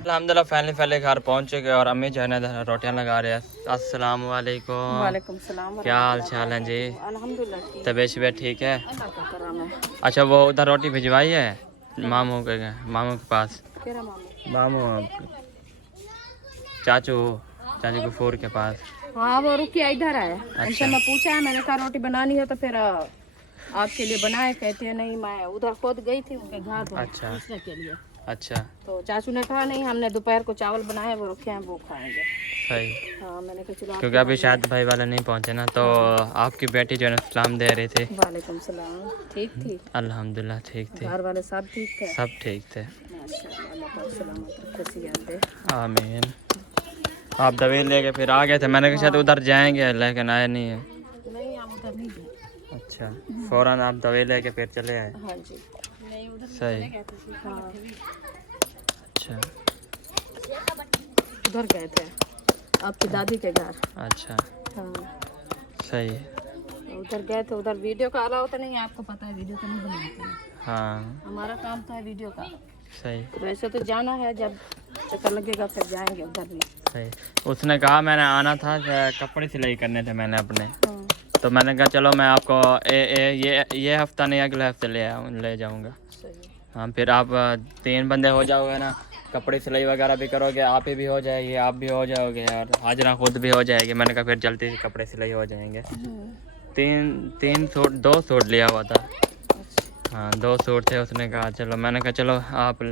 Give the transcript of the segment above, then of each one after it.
अल्हम्दुलिल्लाह फाइनली घर पहुंच चुके और अम्मी जो है ना रोटियां लगा रहे हैं। अस्सलाम वालेकुम। वालेकुम सलाम। क्या हाल चाल है जी? अल्हम्दुलिल्लाह। तबीयत ठीक है? अल्लाह का करम है। अच्छा वो उधर रोटी भिजवाई है मामू के पास। तेरा मामू? मामू चाचू चाचू गफूर के पास। हाँ वो रुकिया इधर है। अच्छा। उनसे मैं पूछा है, मैंने कहा रोटी बनानी हो तो फिर आपके लिए बनाए। कहते हैं नहीं, मैं उधर खुद गई थी उनके घर पूछने के लिए। अच्छा तो चाचू ने कहा नहीं, हमने दोपहर को चावल बनाए वो रखे हैं, वो खाएंगे। सही। हाँ मैंने कहा चलो। क्योंकि अभी शायद भाई वाले नहीं पहुंचे ना, तो आपकी बेटी जो है ना सलाम दे रही थी। वालेकुम सलाम। ठीक थी? अल्हम्दुलिल्लाह ठीक थी। घर वाले सब ठीक थे? सब ठीक थे। माशाअल्लाह, अल्लाह पाक सलामत रखे, सेहत दे। आमीन। आप दवाई लेके फिर आ गए थे, मैंने कहा शायद उधर जाएंगे लेकिन आए नहीं है। नहीं हम उधर नहीं गए। अच्छा फौरन आप दवाई लेके फिर चले आए? हाँ जी। नहीं उधर सही। हाँ अच्छा उधर गए थे आपकी दादी के घर। अच्छा हाँ सही। उधर गए थे। उधर वीडियो का अलाउ तो नहीं, आपको पता है वीडियो तो नहीं बनाते हैं। हाँ हमारा काम तो है वीडियो का। सही। वैसे तो जाना है, जब चक्कर लगेगा फिर जाएंगे उधर भी। सही। उसने कहा मैंने आना था, कपड़े सिलाई करने थे मैंने अपने। तो मैंने कहा चलो मैं आपको ये हफ्ता नहीं अगले हफ्ते ले जाऊंगा। हाँ फिर आप 3 बंदे हो जाओगे ना, कपड़े सिलाई वगैरह भी करोगे, आप ही भी हो जाएगी, आप भी हो जाओगे और हाजरा खुद भी हो जाएगी। मैंने कहा फिर जल्दी से कपड़े सिलाई हो जाएंगे। 2 सूट लिया हुआ था। हाँ 2 सूट थे। उसने कहा चलो, मैंने कहा चलो आप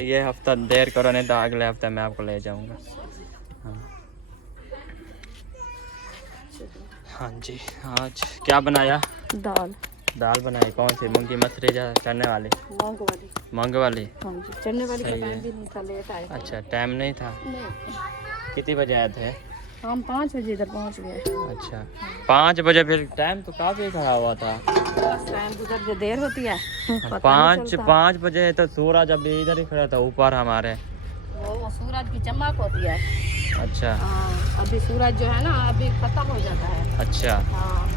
ये हफ्ता देर करो, नहीं तो अगले हफ्ते मैं आपको ले जाऊंगा। हाँ हाँ जी। आज क्या बनाया? दाल बनाई। कौन सी? मूंगी मसरी चढ़ने वाली? मूंग वाली। हाँ जी, चढ़ने वाली का टाइम भी नहीं था, लेट आए। अच्छा टाइम नहीं था? नहीं। कितनी बजे आए थे? हम 5 बजे इधर पहुंच गए। अच्छा 5 बजे। फिर टाइम तो काफ़ी खड़ा हुआ था। बस टाइम गुजर जो देर होती है पता नहीं चलता। 5 बजे तो सूरज अभी इधर ही खड़ा था ऊपर हमारे। वो सूरज की चमक होती है। अच्छा हाँ अभी सूरज जो है ना अभी खत्म हो जाता है। अच्छा। हाँ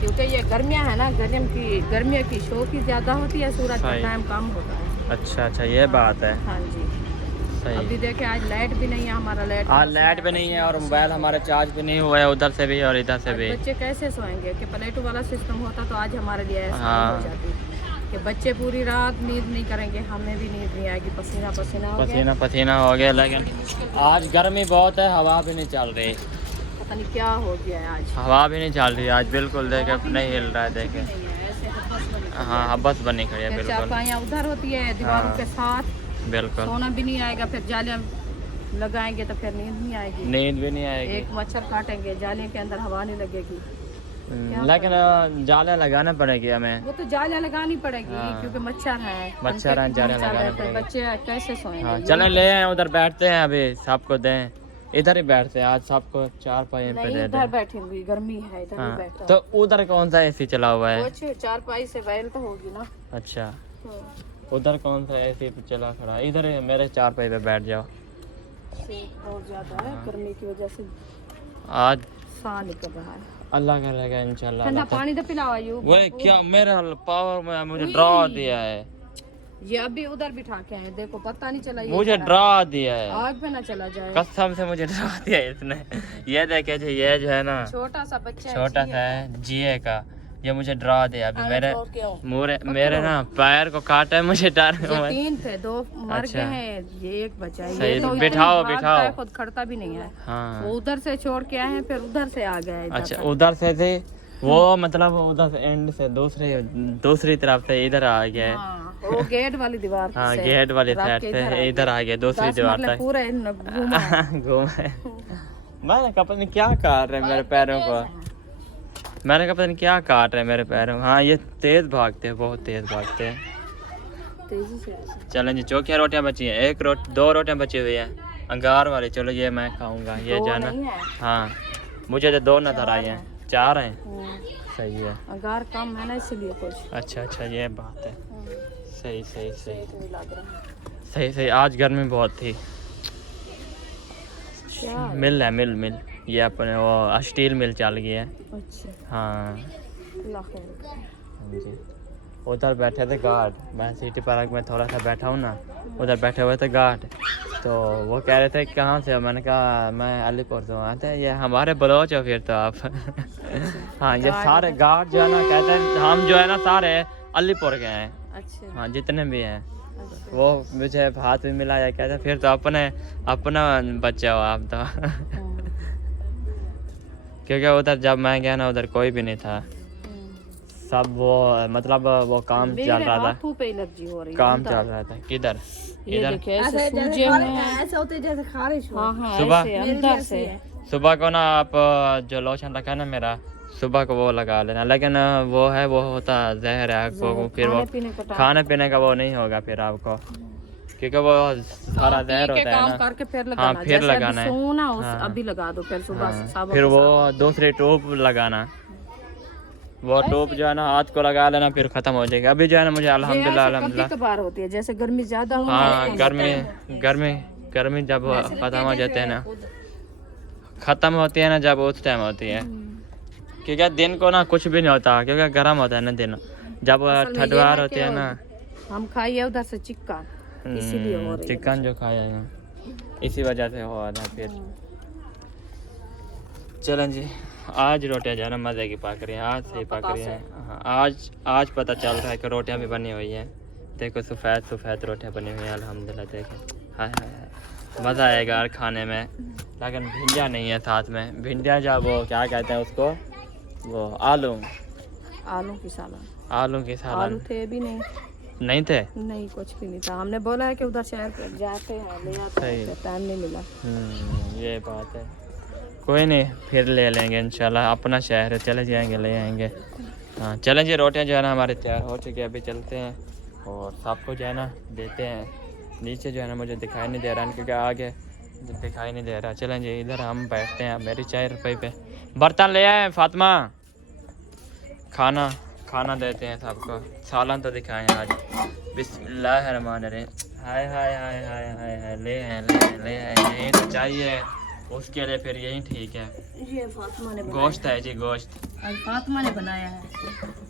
क्योंकि ये गर्मियाँ है ना, गर्मियों की शो की ज़्यादा होती है, सूरज का टाइम कम होता है। अच्छा अच्छा ये बात है। हाँ जी सही। अभी देखे आज लाइट भी नहीं है, हमारा आज लाइट भी नहीं है और मोबाइल हमारे चार्ज भी नहीं हुआ है, उधर से भी और इधर से भी। बच्चे कैसे सोएंगे? कि प्लेटो वाला सिस्टम होता तो आज हमारे लिए ऐसा हाँ। हो जाती कि बच्चे पूरी रात नींद नहीं करेंगे, हमें भी नींद नहीं आएगी, पसीना पसीना हो गया। पसीना हो गया। लेकिन आज गर्मी बहुत है, हवा भी नहीं चल रही। पता नहीं क्या हो गया है आज। हवा भी नहीं चल रही आज बिल्कुल। देखे नहीं हिल रहा है। देखे हाँ बस बनी खड़ी है बिल्कुल। चारपाइयाँ उधर होती है दीवारों के साथ, बिल्कुल सोना भी नहीं आएगा। फिर जालियाँ लगाएंगे तो फिर नींद नहीं आएगी। नींद भी नहीं आएगी। एक मच्छर काटेंगे, जालियों के अंदर हवा नहीं लगेगी। लेकिन जाले लगाना पड़ेगी हमें। वो तो जालियाँ लगानी पड़ेगी क्योंकि मच्छर है। मच्छर हैं, जाले लगाना पड़ेगी। बच्चे कैसे सोएंगे? हाँ चलें ले आए, उधर बैठते हैं अभी सबको दें। इधर ही बैठते हैं आज, सबको 4 पाई पे दे दें। इधर बैठेंगे, गर्मी है इधर ही बैठो। तो उधर कौन सा एसी चला हुआ है? 4 पाई से बैल तो होगी ना। अच्छा उधर कौन सा एसी चला खड़ा है? इधर मेरे 4 पाई पे बैठ जाओ। बहुत ज्यादा है गर्मी की वजह से आज साह निकल रहा है। अल्लाह करेगा इंशाल्लाह। ठंडा पानी तो पिलाओ आयु। वो क्या मेरे पावर में मुझे डरा दिया है। ये अभी उधर बिठा के आए, देखो पता नहीं चला। मुझे डरा दिया है। आग पे ना चला जाए। कसम से मुझे डरा दिया है इसने। ये देखे ये जो है ना छोटा सा बच्चा छोटा सा है जिए का, ये मुझे डरा दिया। अभी मेरे ना पैर को काटा है, मुझे डर। 3 थे, 2 मर गए हैं, ये 1 बचा है। सही। ये तो बिठाओ खुद खड़ता भी नहीं है। हाँ वो उधर से छोड़ के आए हैं, फिर उधर से आ गए। अच्छा उधर से थे वो, मतलब उधर से एंड से दूसरी तरफ से इधर आ गया है। वो गेट वाली दीवार। हाँ गेट वाली साइड से इधर आ गया, दूसरी दीवार तक पूरे घूमे। मैंने कहा पता नहीं क्या काट रहे मेरे पैरों को। मैंने कहा पता नहीं क्या काट रहे मेरे पैरों। हाँ ये तेज भागते हैं, बहुत तेज भागते हैं। चलें जी, चौकिया रोटियां बची हैं। 2 रोटियां बची हुई है अंगार वाली। चलो ये मैं खाऊंगा, ये जाना। हाँ मुझे तो 2 नजर आई हैं, 4 हैं। सही है, अंगार कम है ना इसलिए कुछ। अच्छा ये बात है। सही सही। आज गर्मी बहुत थी। मिल है मिल ये अपने वो स्टील मिल चल गई है। अच्छा हाँ जी। उधर बैठे थे गार्ड, मैं सिटी पार्क में थोड़ा सा बैठा हूँ ना, उधर बैठे हुए थे गार्ड, तो वो कह रहे थे कहाँ से हो, मैंने कहा मैं अलीपुर से हूँ। आते ये हमारे बलोच हो फिर तो आप। हाँ ये सारे गार्ड जो है ना कहते हैं हम जो है ना सारे अलीपुर के हैं। अच्छा। हाँ जितने भी हैं। अच्छा। वो मुझे हाथ में मिलाया, कहते फिर तो अपना बच्चा हो आप तो। क्योंकि उधर जब मैं गया ना उधर कोई भी नहीं था, सब वो मतलब वो काम चल रहा था, हाथों पे एलर्जी हो रही है। काम चल रहा था। किधर ये इधर देखिए ऐसे सूजे हुए हैं, ऐसे होते जैसे खारिश हो। हाँ हाँ सुबह ऐसे अंदर से। सुबह को ना आप जो लोशन रखा है ना मेरा, सुबह को वो लगा लेना, लेकिन वो है वो होता जहर है आपको, फिर वो खाने पीने का वो नहीं होगा फिर आपको, क्योंकि वो सारा जहर होता है ना। करके फिर लगाना। हाँ फिर लगाना है। सोना हाँ। अभी लगा दो, फिर सुबह साबुन फिर वो दूसरी टूब लगाना, वो टूब जो है ना हाथ को लगा लेना, फिर खत्म हो जाएगा। अभी जो है ना मुझे अल्हम्दुलिल्लाह कभार होती है, जैसे गर्मी ज्यादा हो। हाँ गर्मी जब खत्म हो जाते हैं ना, खत्म होती है ना जब उस टाइम होती है, क्योंकि दिन को ना कुछ भी नहीं होता, क्योंकि गर्म होता है ना दिन, जब ठंडवार होती है ना। हम खाइए उधर से चिक्का, इसीलिए हो रही है। चिकन जो खाया है इसी वजह से हो रहा है। फिर चलें जी, आज रोटियां जो है ना मज़े की पक रही हैं, आज से ही पक रही हैं। हाँ आज पता चल रहा है कि रोटियां भी बनी हुई हैं। देखो सफ़ेद रोटियां बनी हुई हैं अल्हम्दुलिल्लाह। देखें हाय मज़ा आएगा यार खाने में, लेकिन भिंडिया नहीं है साथ में। भिंडिया जो वो क्या कहते हैं उसको, वो आलू की सालन। आलू की सालन। आलू थे भी नहीं थे। नहीं कुछ भी नहीं था। हमने बोला है कि उधर शहर पे जाते हैं ले आते हैं, टाइम नहीं मिला। ये बात है, कोई नहीं फिर ले लेंगे इंशाल्लाह, अपना शहर है, चले जाएंगे ले आएंगे। हाँ चलें जी, रोटियां जो है ना हमारे तैयार हो चुकी है, अभी चलते हैं और सबको जो है ना देते हैं। नीचे जो है ना मुझे दिखाई नहीं दे रहा, क्योंकि आगे दिखाई नहीं दे रहा। चलें जी इधर हम बैठते हैं मेरी चाय रुपये पे। बर्तन ले आए फातिमा, खाना देते हैं सबको। सालन तो दिखाएं आज, बिस्मिल्लाहिर्रहमानिर्रहीम। हाय हाय हाय हाय हाय हाय, ले आए यही तो चाहिए उसके लिए, फिर यही ठीक है। ये फातिमा ने गोश्त है जी, गोश्त फातिमा ने बनाया है।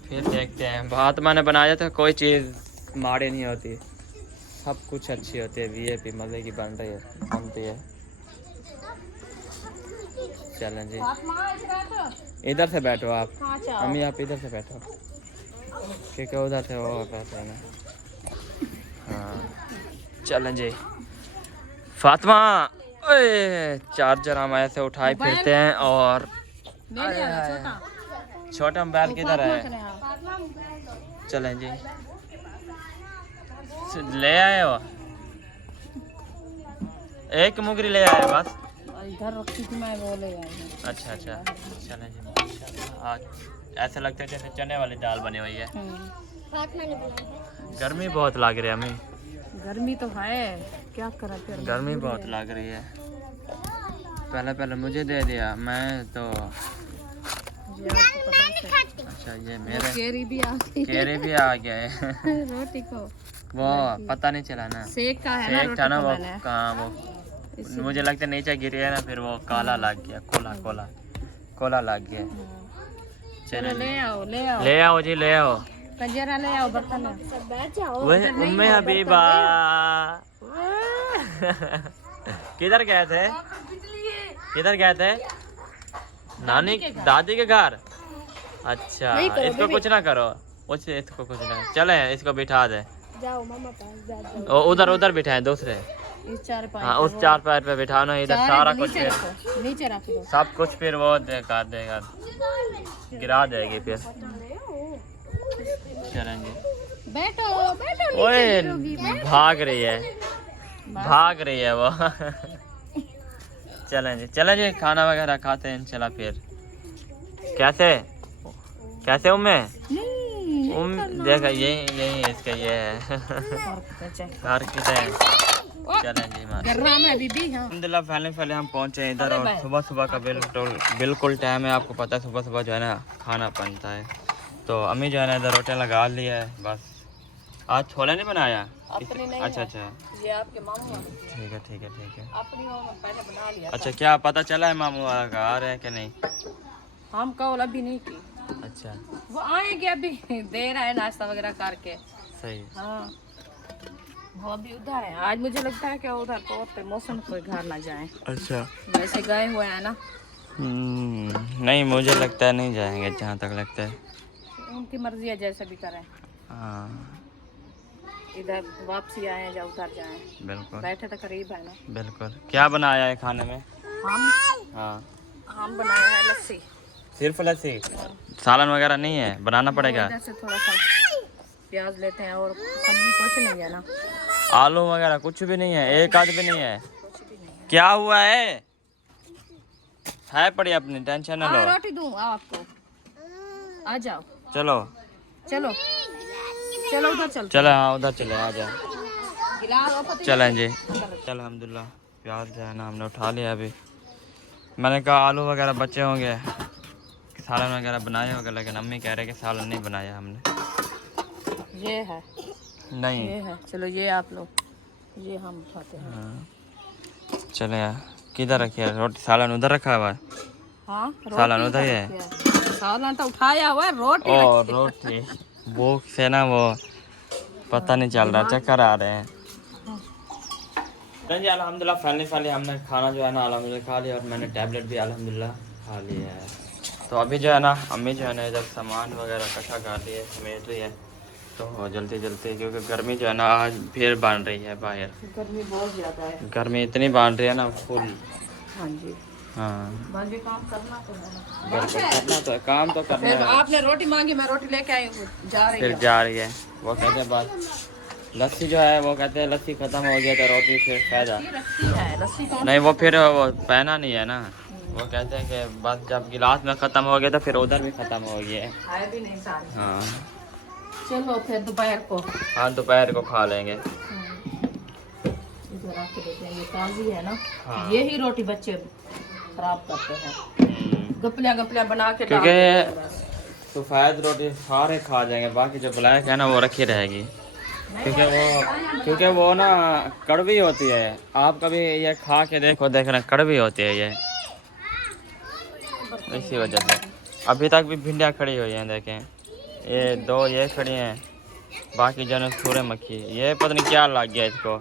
फिर देखते हैं, फातिमा ने बनाया तो कोई चीज़ माड़ी नहीं होती, सब कुछ अच्छी होती है। वीआईपी मज़े की बनती है। चलें जी इधर से बैठो आप, अम्मी आप इधर से बैठो, क्योंकि उधर से वो बैठे हैं ना। हाँ चलें जी फातिमा, चार्जर हम ऐसे उठाए फिरते हैं। और छोटा मोबाइल किधर है? चलें जी ले आए हो, एक मुगरी ले आए बस। इधर रखी थी मैं, वो ले आई। अच्छा चलें जी माशाल्लाह। आज ऐसा लगता है जैसे चने वाली दाल बनी हुई है। गर्मी बहुत लग रही है हमें। गर्मी तो है, क्या करें फिर, गर्मी बहुत लग रही है। पहले मुझे दे दिया, मैं तो अच्छा ये मेरे केरी भी आ गए। रोटी को वो पता नहीं चला ना, सेक का है ना, सेक था ना वो कहाँ, वो मुझे लगता है नीचे गिरी है ना, फिर वो काला लग गया, कोला लग गया। चलो ले आओ जी, ले आओ कजरा, ले आओ बर्तन, बैठ जाओ। उम्मे हबीबा किधर गए थे? नानी दादी के घर। अच्छा इसको कुछ ना करो, इसको कुछ ना, चले इसको बिठा दे, जाओ मामा पास जाओ। उधर बिठाए दूसरे, इस चार पैर, हाँ उस चार पैर पे बिठाना, इधर सारा कुछ नीचे रख दो, सब कुछ फिर वो कर देगा, गिरा देगी फिर। चलेंगे बैठो ओए भाग रही है वो। चलें जी खाना वगैरह खाते हैं इंशाल्लाह। फिर कैसे उम्मे देखा यही इसका ये है घर की चलें जी अल्हम्दुलिल्लाह। पहले हम पहुंचे इधर, और सुबह का बिल्कुल टाइम है, आपको पता है सुबह जो है ना खाना बनता है। तो अम्मी जो है ना इधर रोटियां लगा ली है बस। आज छोले नहीं बनाया? अच्छा ये आपके मामू ठीक है अपनी पहले बना लिया। अच्छा क्या पता चला है मामू आ रहे हैं कि नहीं? हम कॉल अभी नहीं की, अच्छा वो आएंगे अभी, दे रहा है नाश्ता वगैरह करके। सही। हाँ वो अभी उधर है। आज मुझे लगता है कि उधर को मौसम कोई घर ना जाए। अच्छा। वैसे गए हुए हैं ना। नहीं मुझे लगता है नहीं जाएंगे, जहाँ तक लगता है। उनकी मर्जी है, जैसे भी करें। हाँ इधर वापसी आए या उधर जाए, बिल्कुल बैठे तो करीब है ना। बिल्कुल। क्या बनाया है खाने में? हम हाँ हम बनाया है लस्सी। सिर्फ लस्सी, सालन वगैरह नहीं है? बनाना पड़ेगा। इधर से थोड़ा सा प्याज लेते हैं और सब्जी कुछ नहीं है ना। आलू वगैरह कुछ भी नहीं है? एक आध भी नहीं है? कुछ भी नहीं है। क्या हुआ है पड़ी, अपनी टेंशन न लो। रोटी दूं आपको, आ जाओ। चलो चलो चलो उधर चल। चलो, हाँ उधर चले, आ जाओ। गिलास चलें जी। चल अल्हम्दुलिल्लाह प्याज जो है ना हमने उठा लिया अभी। मैंने कहा आलू वगैरह बचे होंगे, सालन वगैरह बनाए होंगे, लेकिन अम्मी कह रहे कि सालन नहीं बनाया हमने। ये है नहीं ये है। चलो ये आप लोग, ये हम उठाते हैं। हाँ। चले यार, किधर रखी है रोटी? सालन उधर रखा हुआ है। हाँ सालन उधर ही है। सालन तो उठाया हुआ है, रोटी ओ रखी है। रोटी, भूख से ना वो पता नहीं चल रहा, चक्कर आ रहे हैं। जी अल्हम्दुलिल्लाह फाइनली हमने खाना जो है ना अल्हम्दुलिल्लाह खा लिया, और मैंने टैबलेट भी अल्हम्दुलिल्लाह खा लिया है। तो अभी जो है ना अम्मी जो है ना इधर सामान वगैरह इकट्ठा कर रही है, समेट रही है। तो जल्दी जल्दी, क्योंकि गर्मी जो है ना आज फिर बढ़ रही है बाहर। गर्मी बहुत ज्यादा है। गर्मी इतनी बढ़ रही है ना फुल। हाँ जी। हाँ बस भी काम करना तो है ना। बिल्कुल करना तो है, काम तो करना फिर है। आपने रोटी मांगी, मैं रोटी लेके आई हूँ, जा रही फिर है। जा रही है, वो कहते हैं बस लस्सी जो है, वो कहते हैं लस्सी खत्म हो गया तो रोटी फिर फायदा रखी है लस्सी कौन नहीं। वो फिर वो पहना नहीं है ना, वो कहते हैं कि बस जब गिलास में ख़त्म हो गया तो फिर उधर भी ख़त्म हो गया है। खाए भी नहीं सारे। हाँ चलो फिर दोपहर को। हाँ दोपहर को खा लेंगे। इधर आके देते हैं, ये ताज़ी है ना। हाँ। ये ही रोटी बच्चे खराब करते हैं, गपलियाँ बना के डाल क्योंकि देते हैं बस। सफ़ेद रोटी सारे खा जाएंगे, बाकी जो ब्लैक है ना वो रखी रहेगी। क्योंकि वो ना कड़वी होती है। आप कभी ये खा के देखना कड़वी होती है ये, इसी वजह से। अभी तक भी भिंडियाँ खड़ी हुई हैं, देखें ये दो ये खड़ी हैं, बाकी जो है सूरह मक्खी। ये पता नहीं क्या लग गया इसको।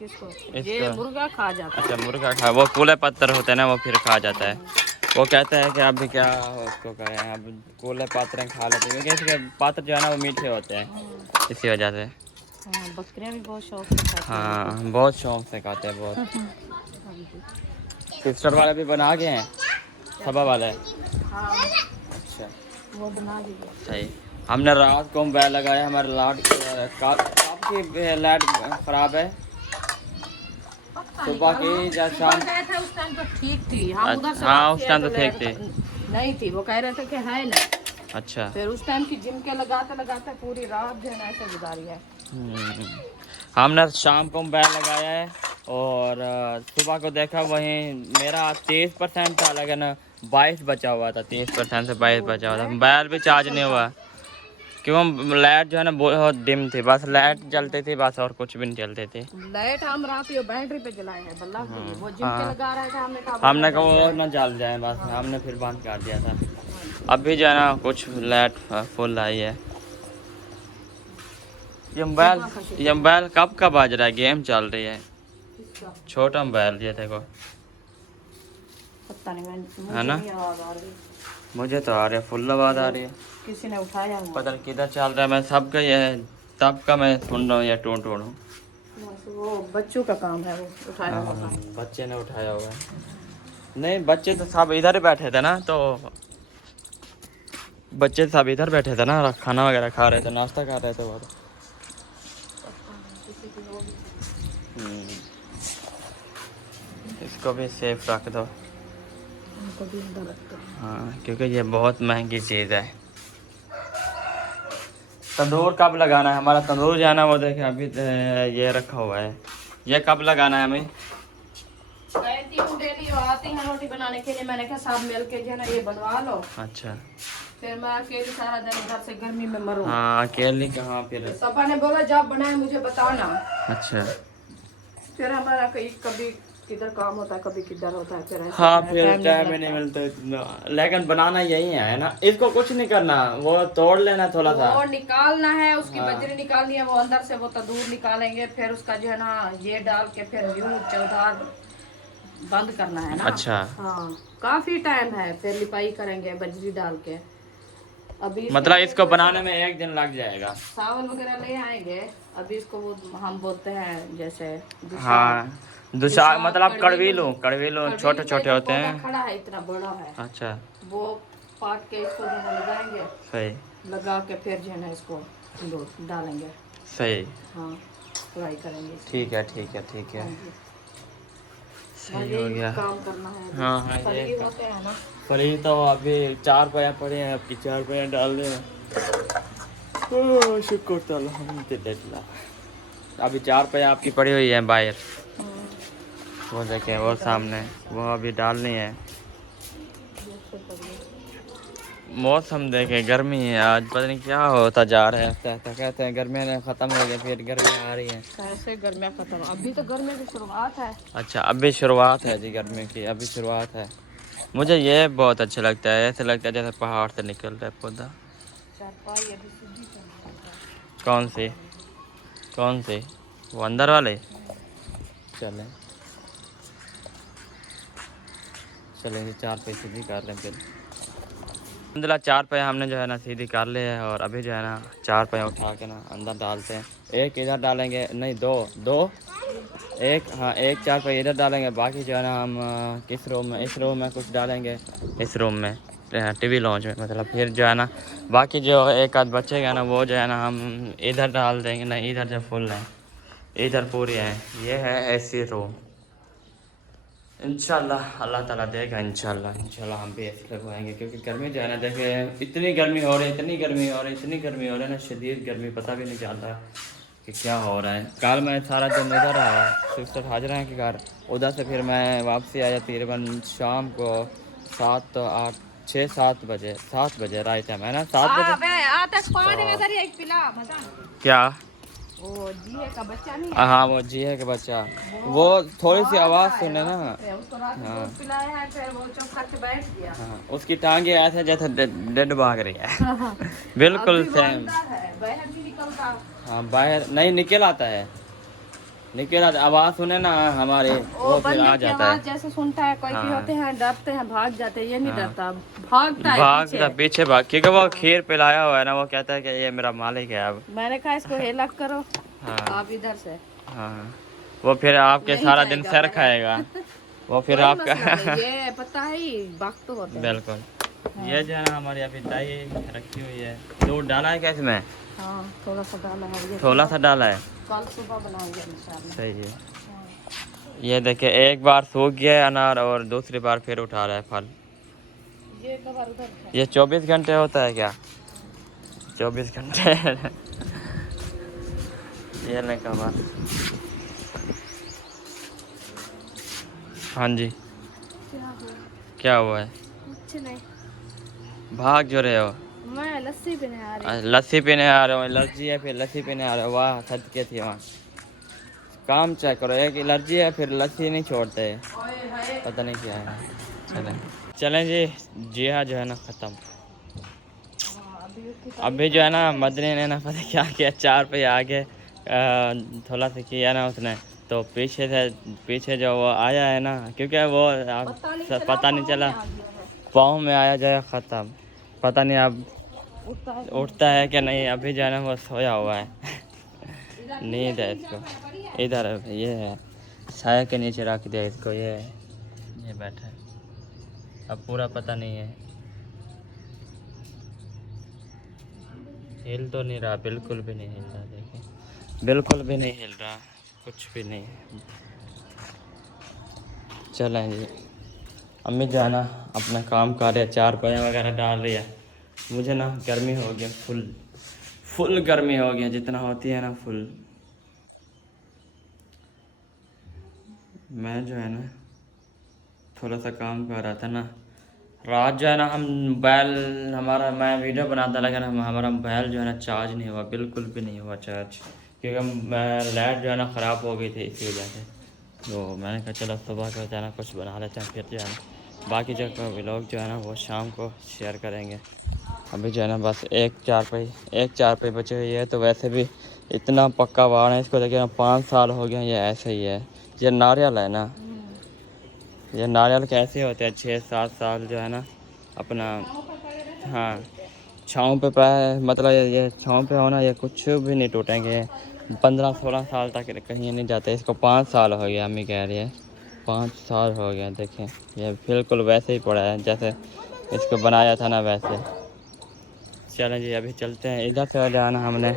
ये मुर्गा खा जाता है। अच्छा मुर्गा खा, वो कूले पत्थर होते हैं ना, वो फिर खा जाता है। वो कहते हैं कि अभी क्या उसको करें, अब कूले पात्र खा लेते हैं, क्योंकि इसके पात्र जो है ना वो मीठे होते हैं, इसी वजह से। हाँ, बकरियाँ भी बहुत शौक से खाती हैं। हाँ बहुत शौक से खाते हैं बहुत। सिस्टर वाले भी बना गए हैं, सबा वाले। हाँ, अच्छा वो बना दीजिए। सही। हमने रात को मोबाइल लगाया, हमारे काफ़ी लाइट ख़राब है। सुबह की या शाम गए थे उस टाइम तो ठीक थी। हम उधर से हाँ वापसी उस टाइम आए तो ठीक थी। नहीं थी, वो कह रहे थे कि है ना। अच्छा फिर उस टाइम की जिम के लगाते पूरी रात जो है ना ऐसे गुजारी है। हमने शाम को मोबाइल लगाया है, और सुबह को देखा वहीं मेरा 30% था, लेकिन 22 बचा हुआ था। 30% से 22 बचा हुआ था। मोबाइल भी चार्ज नहीं हुआ, क्यों लाइट जो है ना बहुत डिम थी, बस लाइट जलती थी बस, और कुछ भी नहीं चलते थे। लाइट हम रात को बैटरी पे जलाए हैं बल्ला के लिए। वो जिम के लगा रहे थे, हमने कहा वो ना जल जाए बस, हमने फिर बंद कर दिया था। अभी जो है ना कुछ लाइट फुल आई है। ये मोबाइल कब का बाज रहा है? गेम चल रही है। छोटा मोबाइल ये देखो, पता नहीं, है ना? आवाज आ रही। मुझे तो आ रही है, फुल आवाज आ रही है। किसी ने उठाया हुआ। पता नहीं किधर चल रहा है। मैं सबका ये तब का मैं सुन रहा हूँ या टून हूँ। वो बच्चों का काम है, वो उठाया हुआ काम। बच्चे ने उठाया हुआ है। नहीं बच्चे तो सब इधर ही बैठे थे ना, तो बच्चे सब इधर बैठे थे ना, खाना वगैरह खा रहे थे, नाश्ता कर रहे थे वो। इसको भी सेफ रख दो। हाँ क्योंकि ये बहुत महंगी चीज़ है। तंदूर कब लगाना है? हमारा तंदूर जो है ना वो देखे अभी ये रखा हुआ है। ये कब लगाना है हमें? डेली आती हैं रोटी बनाने के लिए। मैंने कहा सब मिल के जो है ना ये बनवा लो। अच्छा फिर मैं अकेली सारा दिन घर से गर्मी में मरूं। हाँ अकेली कहाँ फिर। सबा ने बोला जब बनाए मुझे बताना। अच्छा फिर हमारा कभी किधर काम होता है, कभी किधर होता है, फिर ऐसे हाँ है, फिर time टाइम नहीं ही नहीं लगता। मिलता इतना। लेकिन बनाना यही है ना, इसको कुछ नहीं करना, वो तोड़ लेना थोड़ा सा। वो निकालना है, उसकी हाँ। बजरी निकालनी है, वो अंदर से वो तंदूर निकालेंगे, फिर उसका जो है ना ये डाल के फिर यूं चौधार बंद करना है ना। अच्छा, हाँ काफी टाइम है, फिर लिपाई करेंगे बजरी डाल के। अभी इसके मतलब लिए इसको थोड़ा सा बनाने में 1 दिन लग जाएगा। चावल वगैरह ले आएंगे। अभी इसको वो हम बोलते हैं जैसे दुशाल। हाँ दूसरा दुशाल मतलब कड़वीलू। कड़वीलू छोटे कड़वीलू का छोटे इधर होते पौधा हैं। खड़ा है, इतना बड़ा है। अच्छा वो पाट के इसको जो है लगाएंगे, सही लगा के फिर जो है ना इसको डालेंगे। सही। हाँ फ्राई करेंगे इसको। ठीक है ठीक है ठीक है। हाँ जी, सही ये हो गया। काम करना है अभी। हाँ हाँ ये पनीर होते हैं ना। पनीर तो अभी 4 पाया पड़े हैं, आपकी 4 पाया डाल देना। ओह, शुक्र तो अल्हम्दुलिल्लाह। अभी 4 पाया आपकी पड़ी हुई है बाहर, वो देखें वो सामने, वो अभी डालनी है। मौसम देखे गर्मी है आज, पता नहीं क्या होता जा रहा है। हफ्ता कहते हैं गर्मियाँ ने ख़त्म हो गई, फिर गर्मियाँ आ रही हैं। कैसे गर्मियाँ खत्म, अभी तो गर्मियों की शुरुआत है। अच्छा अभी शुरुआत है जी गर्मी की, अभी शुरुआत है। मुझे ये बहुत अच्छा लगता है, ऐसे लगता है जैसे पहाड़ से निकल रहा है पौधा। चारपाई अभी सीधी करना है। कौन सी कौन सी, वो अंदर वाले? चलें चलें जी, 4 पे सीधी कर लें फिर। अलहमदिल्ला 4 पे हमने जो है ना सीधी कर लिए है, और अभी जो है ना 4 पे उठा के ना अंदर डालते हैं। एक इधर डालेंगे, नहीं दो एक, हाँ एक 4 पे इधर डालेंगे, बाकी जो है ना हम किस रूम में, इस रूम में कुछ डालेंगे, इस रूम में टीवी लॉन्च में मतलब। फिर जो है ना बाकी जो एक आध बचेगा ना, वो जो है ना हम इधर डाल देंगे। नहीं इधर जो फुल है, इधर पूरी है। ये है एसी रूम। इंशाल्लाह अल्लाह ताला देगा, इंशाल्लाह हम भी ऐसे लगवाएंगे, क्योंकि गर्मी जो है ना देखे, इतनी गर्मी हो रही है, इतनी गर्मी हो रही है, इतनी गर्मी हो रही है ना, शदीद गर्मी, पता भी नहीं चलता कि क्या हो रहा है। कल मैं सारा दिन उधर आया, सिस्टर हाजरा के घर, उधर से फिर मैं वापसी आया तकरीबन शाम को 7 8 6 7 बजे राइट टाइम है ना, 7 बजे। क्या? वो जीए का बच्चा नहीं हाँ वो जी है कि बच्चा, वो थोड़ी सी आवाज़ सुने ना। है, उसको रात में दूध पिलाया है, फिर वो चुप करके बैठ गया। हाँ उसकी टांगे ऐसे जैसे डेड भाग रही है। बिल्कुल अभी सेम। बोलता है, बाहर भी निकलता। हाँ बाहर नहीं निकल आता है, निकल आता, आवाज़ सुने ना हमारे, वो फिर बंदे आ की जाता आवाज है। जैसे सुनता है, कोई हाँ। होते हैं डरते हैं, भाग जाते हैं, ये नहीं हाँ। डरता, भागता है भागता पीछे। पीछे भाग, क्योंकि वो खीर पिलाया हुआ है ना, वो कहता है कि ये मेरा मालिक है अब। मैंने कहा इसको हेलक करो, हाँ आप इधर से हाँ वो फिर आपके नहीं सारा दिन जाएगा सर बाहर। खाएगा, वो फिर कोई आपका। मसला नहीं, ये पता है ही वक्त तो होते हैं। बिल्कुल। ये जो है ना हमारी अभी दही रखी हुई है। दूध डाला है क्या इसमें? हाँ थोड़ा सा डाला है, ये थोड़ा सा डाला है, कल सुबह बनाएंगे इंशाल्लाह। सही है। ये देखिए एक बार सूख गया है अनार, और दूसरी बार फिर उठा रहा है फल। ये कबार उधर है। ये 24 घंटे होता है क्या? 24 घंटे। ये नहीं कबार। हाँ जी क्या हुआ? क्या हुआ है? कुछ नहीं, भाग जो रहे हो? मैं लस्सी पीने आ रही लस्सी पीने आ रहे हो, एलर्जी है फिर लस्सी पीने आ रहे हो? वाह सदके थी वहाँ। काम चेक करो, एक एलर्जी है फिर लस्सी नहीं छोड़ते, हूँ। पता नहीं क्या है। चलें चलें जी, जी हाँ जो है ना ख़त्म। अभी जो है ना मदनी ने ना पता क्या किया, 4 पे आगे थोड़ा सा किया ना उसने, तो पीछे से पीछे जो वो आया है ना, क्योंकि वो पता नहीं चला पाँव में आया जो है ख़त्म। पता नहीं अब उठता है कि नहीं। अभी जो है ना वो सोया हुआ है। नींद है इसको। इधर ये है, साया के नीचे रख दिया इसको, ये बैठा है। अब पूरा पता नहीं है, हिल तो नहीं रहा, बिल्कुल भी नहीं हिल रहा, देखिए बिल्कुल भी नहीं हिल रहा, कुछ भी नहीं। चलें जी, अम्मी जो है ना अपना काम कर रही है, 4 पाया वगैरह डाल रही है। मुझे ना गर्मी हो गया, फुल गर्मी हो गया, जितना होती है ना फुल। मैं जो है ना थोड़ा सा काम कर रहा था ना, रात जो है ना हम मोबाइल हमारा, मैं वीडियो बनाता लेकिन हमारा मोबाइल जो है ना चार्ज नहीं हुआ, बिल्कुल भी नहीं हुआ चार्ज, क्योंकि लाइट जो है ना ख़राब हो गई थी इसी वजह से। तो मैंने कहा चलो सुबह को जो है ना कुछ बना लेते हैं, फिर जो है ना बाकी जो व्लॉग जो है ना वो शाम को शेयर करेंगे। अभी जो है ना बस एक चारपाई बचे हुई है। तो वैसे भी इतना पक्का वाड़ है, इसको देखिए ना 5 साल हो गए ये ऐसे ही है। ये नारियल है ना, ये नारियल कैसे होते हैं 6-7 साल जो है ना अपना, हाँ छाँव पे प्राय मतलब ये छाँव पे होना, ये कुछ भी नहीं टूटेंगे। 15-16 साल तक कहीं नहीं जाते। इसको 5 साल हो गया, अम्मी कह रही है 5 साल हो गया। देखें ये बिल्कुल वैसे ही पड़ा है जैसे इसको बनाया था ना वैसे। चलें जी अभी चलते हैं। इधर से जाना हमने,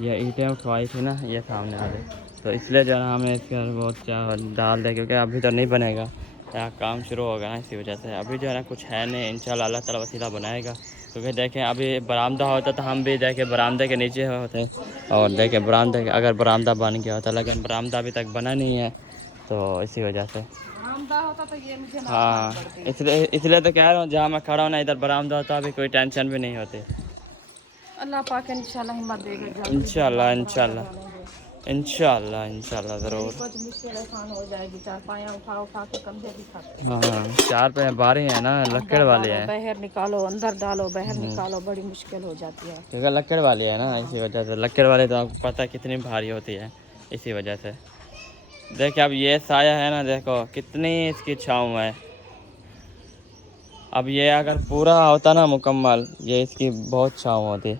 ये ईंटें उठवाई थी ना ये सामने वाले, तो इसलिए जो है ना हमने इसके अंदर बहुत डाल दें, क्योंकि अभी तो नहीं बनेगा, यहाँ काम शुरू होगा ना, इसी वजह से अभी जो है ना कुछ है नहीं। इंशाल्लाह अल्लाह ताला वसीला बनाएगा। क्योंकि देखें अभी बरामदा होता तो हम भी देखें बरामदे के नीचे होते, और देखें बरामदे अगर बरामदा बन गया होता, लेकिन बरामदा अभी तक बना नहीं है, तो इसी वजह से होता तो ये मुझे हाँ इसलिए तो कह रहा हूँ जहाँ मैं खड़ा हूँ ना इधर बरामदा होता अभी कोई टेंशन भी नहीं होती। अल्लाह पाक इंशाल्लाह हिम्मत देगा, इंशाल्लाह इंशाल्लाह ज़रूर। कुछ मुश्किल आसान हो जाएगी। 4 पाया उठा के कंधे भी खाते। हाँ 4 पे बारी है ना, लक्कड़ वाली है, बाहर निकालो अंदर डालो, बाहर निकालो, बड़ी मुश्किल हो जाती है। क्योंकि लक्कड़ वाली है ना, इसी वजह से। लक्कड़ वाली तो आपको पता है कितनी भारी होती है, इसी वजह से। देखिए अब ये साया है ना, देखो कितनी इसकी छाँव है। अब ये अगर पूरा होता ना मुकम्मल, ये इसकी बहुत छाँव होती।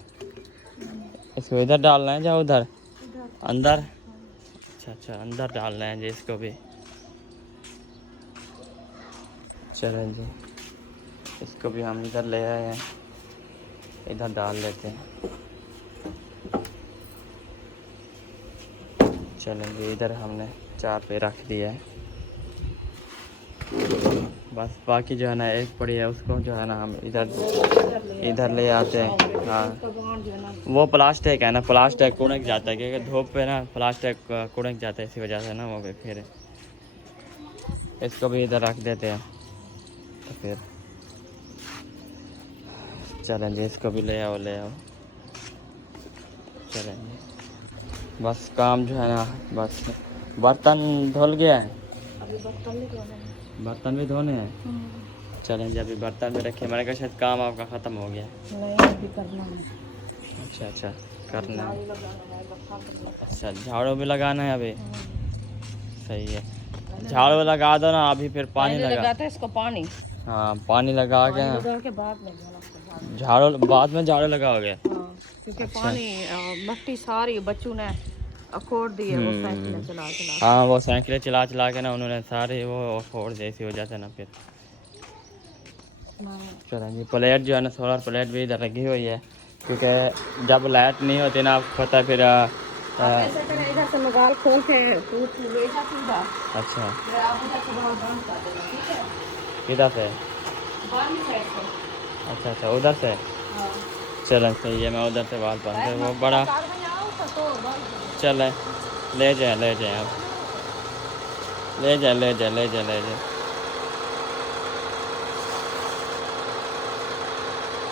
इसको इधर डालना है या उधर अंदर? अच्छा अंदर डालना है जी इसको भी। चलें जी इसको भी हम इधर ले आए हैं, इधर डाल लेते हैं। चलें जी इधर हमने 4 पे रख दिया है, बस बाकी जो है ना एक पड़ी है, उसको जो है ना हम इधर ले आते हैं। हाँ वो प्लास्टिक है ना, प्लास्टिक कुड़क जाता है, क्योंकि धूप पे ना प्लास्टिक कुड़क जाता है, इसी वजह से ना वो फिर इसको भी इधर रख देते हैं। तो फिर चलें जी इसको भी ले आओ। चलें जी बस काम जो है ना, बस बर्तन धुल गया है, बर्तन भी धोने हैं। चलें जी अभी बर्तन भी रखे, मैंने कहा शायद काम आपका ख़त्म हो गया। नहीं अभी करना है। अच्छा करना है। अच्छा झाड़ू भी लगाना है अभी, सही है। झाड़ू लगा दो ना अभी, फिर पानी लगाते हैं इसको पानी। हाँ पानी लगा के बाद में झाड़ू, बाद में झाड़ू लगाओगे? क्योंकि पानी मट्टी सारी बच्चों ने अखोड़ दी है, वो साइकिल चला हाँ वो साइकिलें चला के ना उन्होंने सारे वो अखोड़ दी, इसी वजह से ना फिर। चलें जी प्लेट जो है ना, सोलर प्लेट भी इधर लगी हुई है, क्योंकि जब लाइट नहीं होती ना आपको पता है फिर इधर से मगाल खोल के अच्छा किधर से? अच्छा उधर से। चलें सही है, मैं उधर से बाल पाते वो बड़ा। चलें ले जाए अब, ले जाए।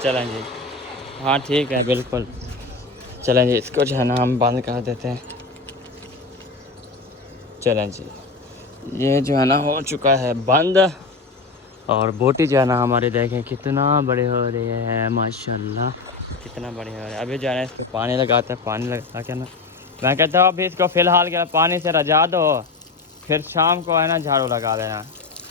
चलें जी हाँ ठीक है बिल्कुल। चलें जी इसको जो है ना हम बंद कर देते हैं। चलें जी ये जो है ना हो चुका है बंद, और बोटी जो है ना हमारे देखें कितना बड़े हो रही है, माशाल्लाह कितना बड़े हो रहे हैं। अभी जो है ना इसको पानी लगाते हैं, पानी लगा के ना मैं कहता हूँ अभी इसको फ़िलहाल के पानी से रजा दो, फिर शाम को है ना झाड़ू लगा देना,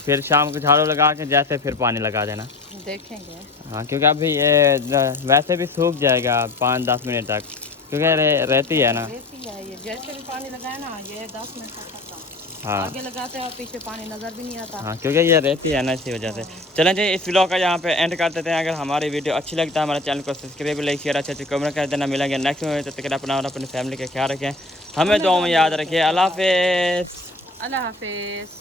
फिर शाम को झाड़ू लगा के जैसे फिर पानी लगा देना, देखेंगे। हाँ क्योंकि अभी ये वैसे भी सूख जाएगा 5-10 मिनट तक, क्योंकि रहती है ना, ये जैसे भी पानी लगाए ना ये 10 मिनट तक, हाँ आगे लगाते हैं और पीछे पानी नजर भी नहीं आता। हाँ क्योंकि ये रहती है ना, इसी वजह से। चलें जी इस व्लॉग का यहाँ पे एंड कर देते हैं। अगर हमारी वीडियो अच्छी लगता है हमारे चैनल को सब्सक्राइब, लाइक, शेयर, अच्छे कमेंट कर देना। मिलेंगे नेक्स्ट में, तब तक अपना और अपनी फैमिली का ख्याल रखें, हमें दुआ में याद रखिए। अल्लाह हाफिज़।